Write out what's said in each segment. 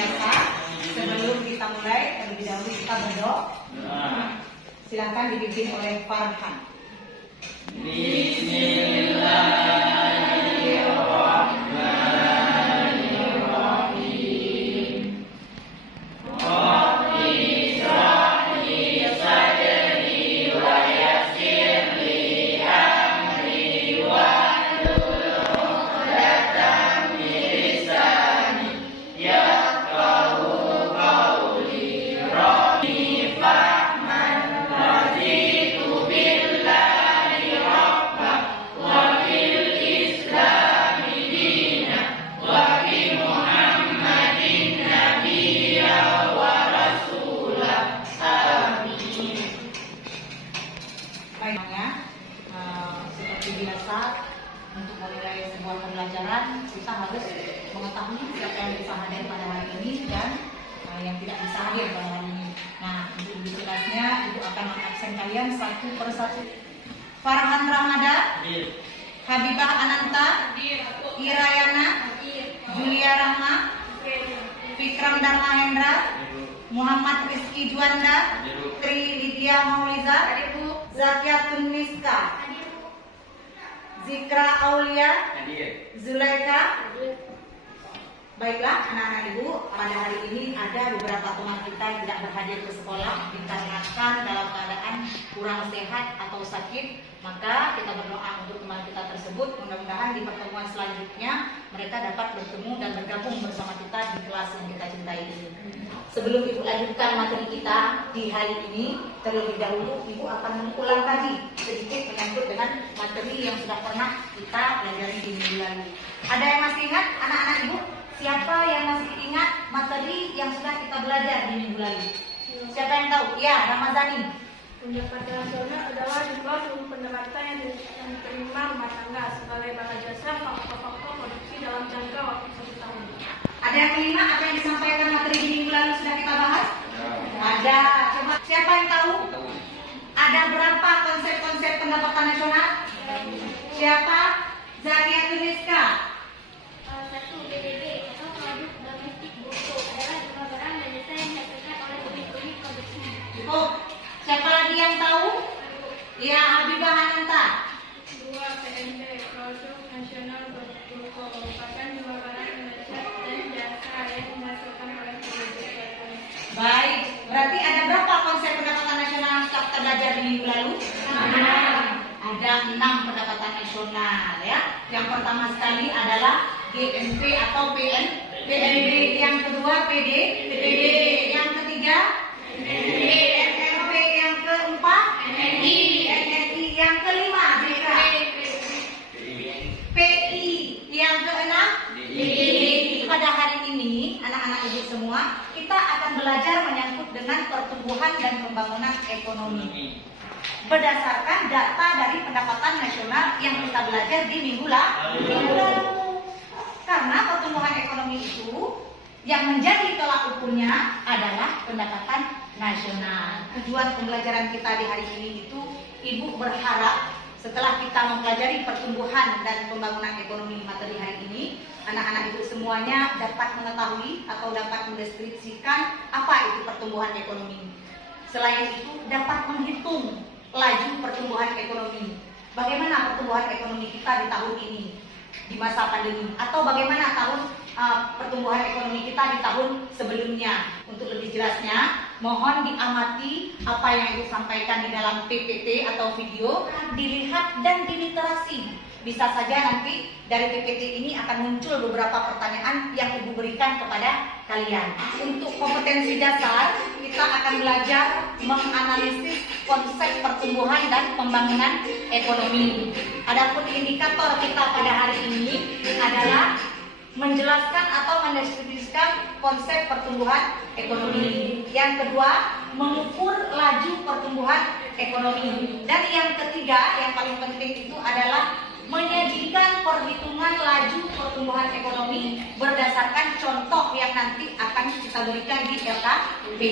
biasa, sebelum kita mulai, terlebih dahulu kita berdoa. Silakan dipimpin oleh Farhan. Seperti biasa, untuk memulai sebuah pembelajaran kita harus mengetahui siapa yang bisa hadir pada hari ini dan yang tidak bisa hadir pada hari ini. Nah, untuk lebih jelasnya, Ibu akan mengabsen kalian satu persatu. Farhan Ramada, Habibah Ananta, Irayana, Julia Rahma, Fikram Dharma Hendra, Muhammad Rizky Juanda, Tri Lydia Mauliza, Zakiatun Niska, Zikra Aulia, Zulaika. Baiklah anak-anak ibu, pada hari ini ada beberapa teman kita yang tidak berhadir ke sekolah dikarenakan dalam keadaan kurang sehat atau sakit. Maka kita berdoa untuk teman kita tersebut, mudah-mudahan di pertemuan selanjutnya mereka dapat bertemu dan bergabung bersama kita di kelas yang kita cintai ini. Sebelum ibu lanjutkan materi kita di hari ini, terlebih dahulu ibu akan mengulang tadi sedikit menyangkut dengan materi yang sudah pernah kita pelajari di minggu lalu. Ada yang masih ingat anak-anak ibu? Siapa yang masih ingat materi yang sudah kita belajar di minggu lalu? Siapa yang tahu? Ya, Ramadhani. Pendapatan nasional adalah jumlah seluruh pendapatan yang diterima rumah tangga sebagai bahan jasa faktor-faktor produksi dalam jangka waktu 1 tahun. Ada yang kelima, apa yang disampaikan materi di minggu lalu sudah kita bahas? Ada. Coba siapa yang tahu? Ada berapa konsep-konsep pendapatan nasional? Siapa? Zakia Tuniska. 1. PDB atau produk domestik bruto adalah jumlah barang dan jasa yang dihasilkan oleh unit-unit produksi. Cukup. Siapa lagi yang tahu? Ya, Habibah Hananta. 2. PNB produk nasional bruto merupakan jumlah barang dan jasa yang dihasilkan oleh PDB. Baik, berarti ada berapa konsep pendapatan nasional yang sudah kita belajar di minggu lalu? Ada 6 pendapatan nasional ya. Yang pertama sekali adalah GMP atau PNB, yang kedua PDB, yang ketiga PMP, yang keempat NNI, yang kelima PI, yang keenam DI. Pada hari ini anak-anak ibu semua kita akan belajar menyangkut dengan pertumbuhan dan pembangunan ekonomi berdasarkan data dari pendapatan nasional yang kita belajar di minggu lalu. Karena pertumbuhan ekonomi itu yang menjadi tolak ukurnya adalah pendapatan nasional. Tujuan pembelajaran kita di hari ini itu, ibu berharap setelah kita mempelajari pertumbuhan dan pembangunan ekonomi materi hari ini, anak-anak ibu semuanya dapat mengetahui atau dapat mendeskripsikan apa itu pertumbuhan ekonomi. Selain itu dapat menghitung laju pertumbuhan ekonomi. Bagaimana pertumbuhan ekonomi kita di tahun ini, di masa pandemi, atau bagaimana pertumbuhan ekonomi kita di tahun sebelumnya. Untuk lebih jelasnya, mohon diamati apa yang ibu sampaikan di dalam PPT atau video, dilihat dan diliterasi. Bisa saja nanti dari PPT ini akan muncul beberapa pertanyaan yang ibu berikan kepada kalian. Untuk kompetensi dasar, kita akan belajar menganalisis konsep pertumbuhan dan pembangunan ekonomi. Adapun indikator kita pada hari ini adalah menjelaskan atau mendeskripsikan konsep pertumbuhan ekonomi. Yang kedua, mengukur laju pertumbuhan ekonomi. Dan yang ketiga, yang paling penting itu adalah menyajikan perhitungan laju pertumbuhan ekonomi berdasarkan contoh yang nanti akan kita berikan di LKPD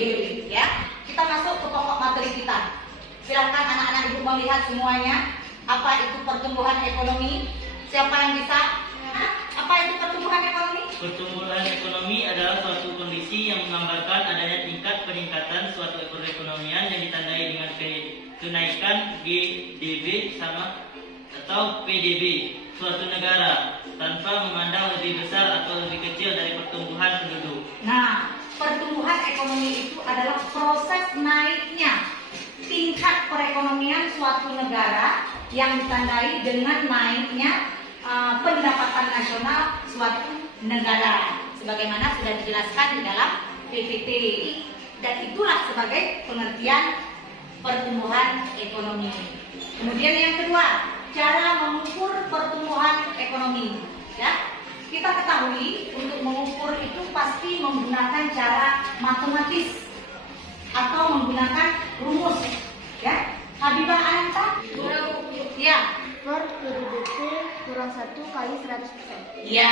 ya. Kita masuk ke pokok materi kita. Silakan anak-anak ibu melihat semuanya. Apa itu pertumbuhan ekonomi? Siapa yang bisa? Apa itu pertumbuhan ekonomi? Pertumbuhan ekonomi adalah suatu kondisi yang menggambarkan adanya tingkat peningkatan suatu perekonomian yang ditandai dengan kenaikan GDP sama atau PDB suatu negara tanpa memandang lebih besar atau lebih kecil dari pertumbuhan penduduk. Nah, pertumbuhan ekonomi itu adalah proses naiknya tingkat perekonomian suatu negara yang ditandai dengan naiknya pendapatan nasional suatu negara, sebagaimana sudah dijelaskan di dalam PPT, dan itulah sebagai pengertian pertumbuhan ekonomi. Kemudian yang kedua, cara mengukur pertumbuhan ekonomi. Ya, kita ketahui untuk mengukur itu pasti menggunakan cara matematis atau menggunakan rumus. Ya, Habibah Anta? Ya. Per PDB kurang 1 kali 100%. Ya,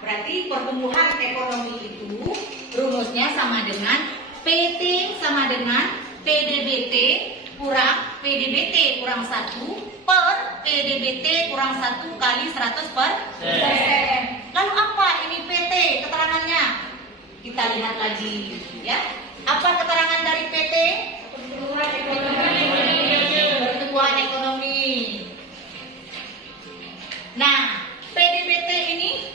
berarti pertumbuhan ekonomi itu rumusnya sama dengan PT sama dengan PDBT kurang PDBT kurang 1 per PDBT kurang 1 kali 100%. Lalu apa ini PT keterangannya? Kita lihat lagi ya. Apa keterangan dari PT? Pertumbuhan ekonomi. Pertumbuhan ekonomi. Nah, PDBT ini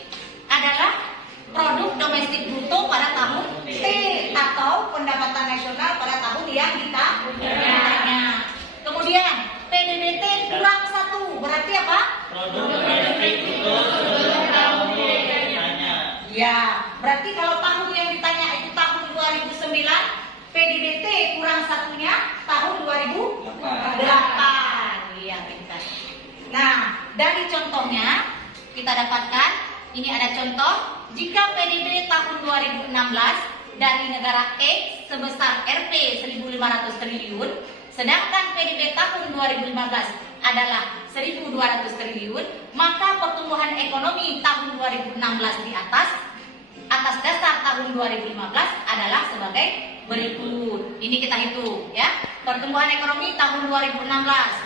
adalah produk domestik bruto pada tahun T atau pendapatan nasional pada tahun yang ditanya. Kemudian PDBT kurang 1 berarti apa? Produk domestik bruto sebelum tahun ditanya. Ya, berarti kalau tahun yang ditanya itu tahun 2009, PDBT kurang 1-nya tahun 2008. Iya, pintar. Nah, dari contohnya kita dapatkan, ini ada contoh, jika PDB tahun 2016 dari negara X sebesar Rp 1.500 triliun, sedangkan PDB tahun 2015 adalah 1.200 triliun, maka pertumbuhan ekonomi tahun 2016 di atas dasar tahun 2015 adalah sebagai berikut. Ini kita hitung ya. Pertumbuhan ekonomi tahun 2016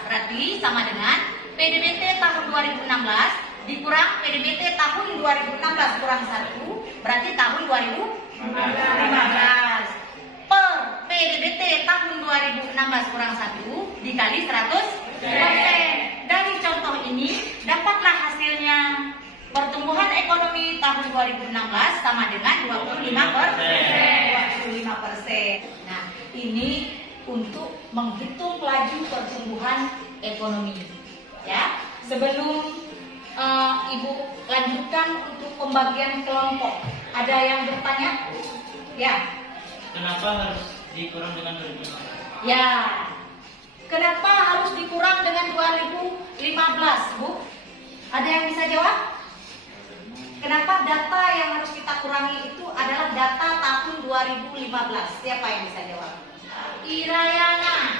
berarti sama dengan PDBT tahun 2016 dikurang PDBT tahun 2016 kurang 1 berarti tahun 2015 per PDBT tahun 2016 kurang 1 dikali 100%. Dari contoh ini dapatlah hasilnya. Pertumbuhan ekonomi tahun 2016 sama dengan 25%. Nah, ini untuk menghitung laju pertumbuhan ekonomi. Ya, sebelum Ibu lanjutkan untuk pembagian kelompok, ada yang bertanya? Ya. Kenapa harus dikurang dengan 2015? Ya. Kenapa harus dikurang dengan 2015, Bu? Ada yang bisa jawab? Kenapa data yang harus kita kurangi itu adalah data tahun 2015? Siapa yang bisa jawab? Irayana.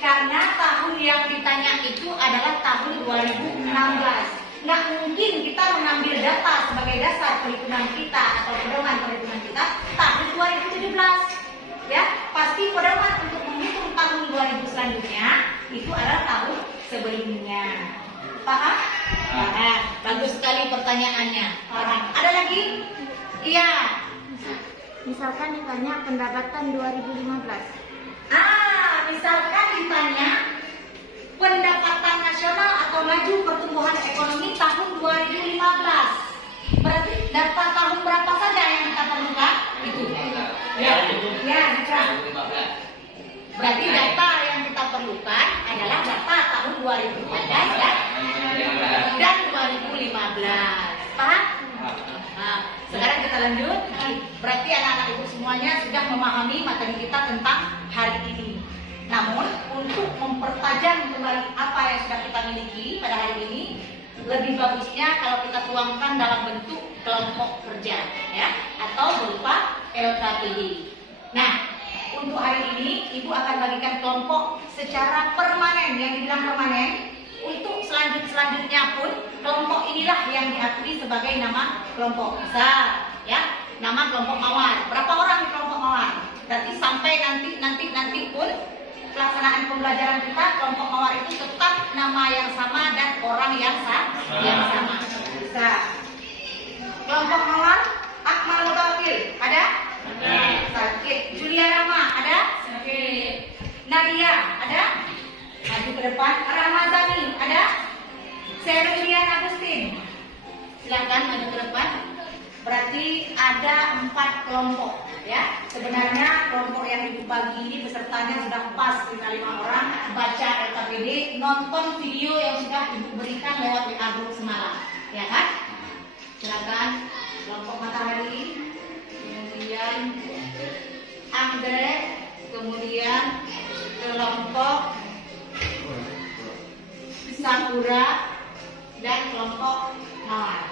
Karena tahun yang ditanya itu adalah tahun 2016. Nggak mungkin kita mengambil data sebagai dasar perhitungan kita atau pedoman perhitungan kita tahun 2017. Ya, pasti pedoman untuk menghitung tahun 2000 selanjutnya itu adalah tahun sebelumnya. Paham? Paham. Bagus sekali pertanyaannya. Paham. Ada lagi? Iya. Misalkan ditanya pendapatan 2015. Misalkan ditanya pendapatan nasional atau laju pertumbuhan ekonomi tahun 2015. Berarti data tahun berapa saja yang kita perlukan? Itu. Ya, berarti data yang kita perlukan adalah data tahun 2014 ya? Dan 2015. Paham? Nah, sekarang kita lanjut. Berarti anak-anak ibu semuanya sudah memahami materi kita tentang hari ini. Namun untuk mempertajam kembali apa yang sudah kita miliki pada hari ini, lebih bagusnya kalau kita tuangkan dalam bentuk kelompok kerja ya, atau berupa LKPD. Nah, untuk hari ini Ibu akan bagikan kelompok secara permanen. Yang dibilang permanen, untuk selanjutnya pun kelompok inilah yang diakui sebagai nama kelompok. Misal ya, nama kelompok mawar. Berapa orang di kelompok mawar? Berarti sampai nanti pun pelaksanaan pembelajaran kita, kelompok mawar itu tetap nama yang sama dan orang yang sama. Bisa. Kelompok mawar, Akmal Mutawakil, ada? Sakit. Julia Rama, ada? Sakit. Nadia, ada? Maju ke depan. Ramazani, ada? Serilian Agustin. Silakan maju ke depan. Berarti ada 4 kelompok, ya. Sebenarnya kelompok yang ibu bagi ini pesertanya sudah pas 5 orang, baca LKPD, nonton video yang sudah ibu berikan lewat WA group semalam, ya kan? Silakan kelompok Matahari, kemudian Anggrek, kemudian kelompok Sakura dan kelompok Mawar.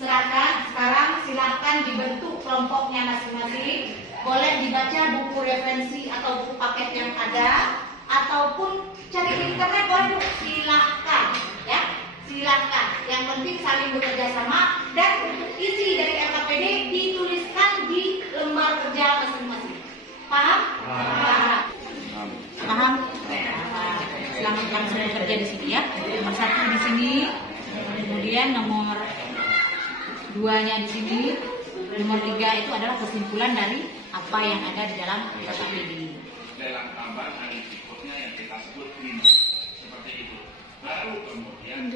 Sekarang silahkan dibentuk kelompoknya masing-masing. Boleh dibaca buku referensi atau buku paket yang ada, ataupun cari di internet boleh, silahkan, ya. Silahkan. Yang penting saling bekerja sama, dan untuk isi dari LKPD dituliskan di lembar kerja masing-masing. Paham? Paham? Selamat langsung bekerja di sini, ya. Nomor 1 di sini, kemudian nomor 2-nya di sini, nomor 3 itu adalah kesimpulan dari apa yang ada di dalam LKPD. Dalam tambahan berikutnya yang kita sebut minus seperti itu. Baru kemudian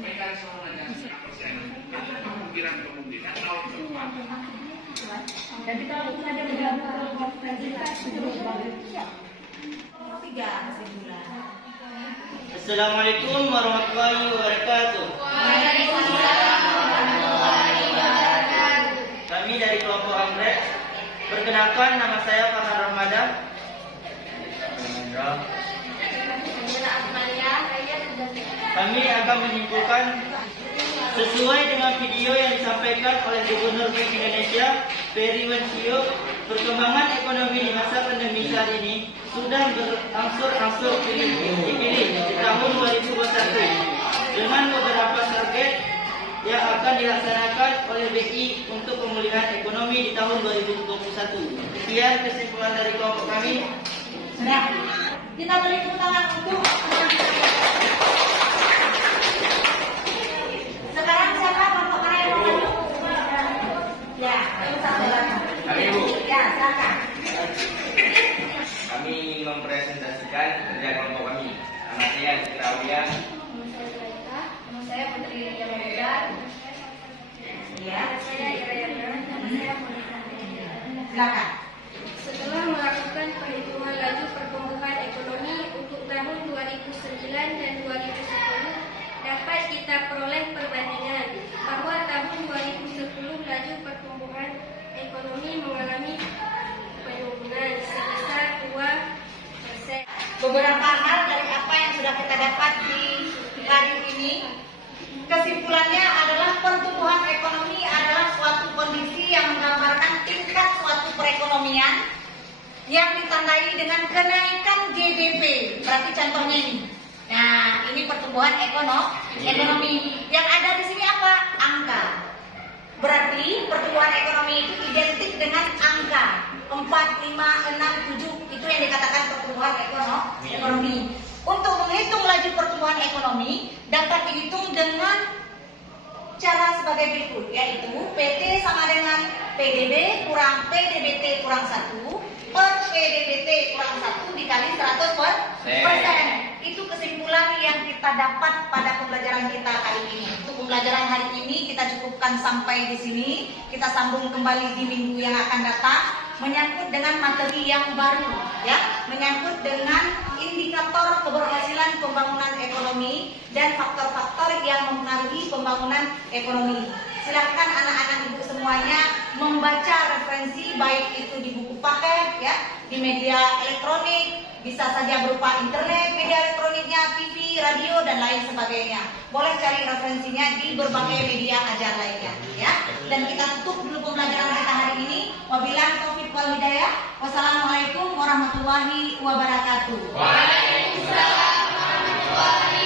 mekanisme organisasi persen ada kemungkinan tahun depan. Dan kita langsung saja bergabung konferensi nomor 3 kesimpulan. Assalamualaikum warahmatullahi wabarakatuh. Kami dari kelompok Anggrek. Perkenalkan, nama saya Farhan Ramadan. Kami akan menyimpulkan sesuai dengan video yang disampaikan oleh Gubernur Bank Indonesia Peri Warjio. Perkembangan ekonomi di masa pandemi saat ini sudah berangsur-angsur pulih di tahun 2021 dengan beberapa target yang akan dilaksanakan oleh BI untuk pemulihan ekonomi di tahun 2021. Sekian kesimpulan dari kelompok kami. Sudah. Kita beri tepuk tangan untuk sekarang siapa kelompok mana yang mau maju? Ya, ayo sabar. Kami Ibu. Ya, silakan. Kami mempresentasikan kerja kelompok kami. Nama saya Zikra Aulia. Nama saya Putri Jamudan. Ya, Saya Irayana. silakan. Setelah melakukan perhitungan laju pertumbuhan ekonomi untuk tahun 2009 dan 2010, dapat kita peroleh perbandingan bahwa tahun 2010 laju pertumbuhan ekonomi mengalami penurunan sebesar 2%. Beberapa hal dari apa yang sudah kita dapat di hari ini, kesimpulannya adalah pertumbuhan ekonomi adalah suatu kondisi yang menggambarkan tingkat suatu perekonomian yang ditandai dengan kenaikan GDP. Berarti contohnya ini. Nah, ini pertumbuhan ekonomi. Yang ada di sini apa? Angka. Berarti pertumbuhan ekonomi itu identik dengan angka 4, 5, 6, 7. Itu yang dikatakan pertumbuhan ekonomi. Untuk menghitung laju pertumbuhan ekonomi dapat dihitung dengan cara sebagai berikut, yaitu PT sama dengan PDB kurang PDBT kurang 1 per PDBT kurang 1 dikali 100%. Itu kesimpulan yang kita dapat pada pembelajaran kita hari ini. Untuk pembelajaran hari ini kita cukupkan sampai di sini. Kita sambung kembali di minggu yang akan datang menyangkut dengan materi yang baru, ya, menyangkut dengan indikator keberhasilan pembangunan ekonomi dan faktor-faktor yang mempengaruhi pembangunan ekonomi. Silakan anak-anak ibu semuanya membaca referensi, baik itu di buku paket, ya, di media elektronik, bisa saja berupa internet, media elektroniknya, TV, radio, dan lain sebagainya. Boleh cari referensinya di berbagai media ajar lainnya, ya. Dan kita tutup dulu pembelajaran kita hari ini. Wabillahi taufiq wal hidayah. Wassalamualaikum warahmatullahi wabarakatuh. Waalaikumsalam warahmatullahi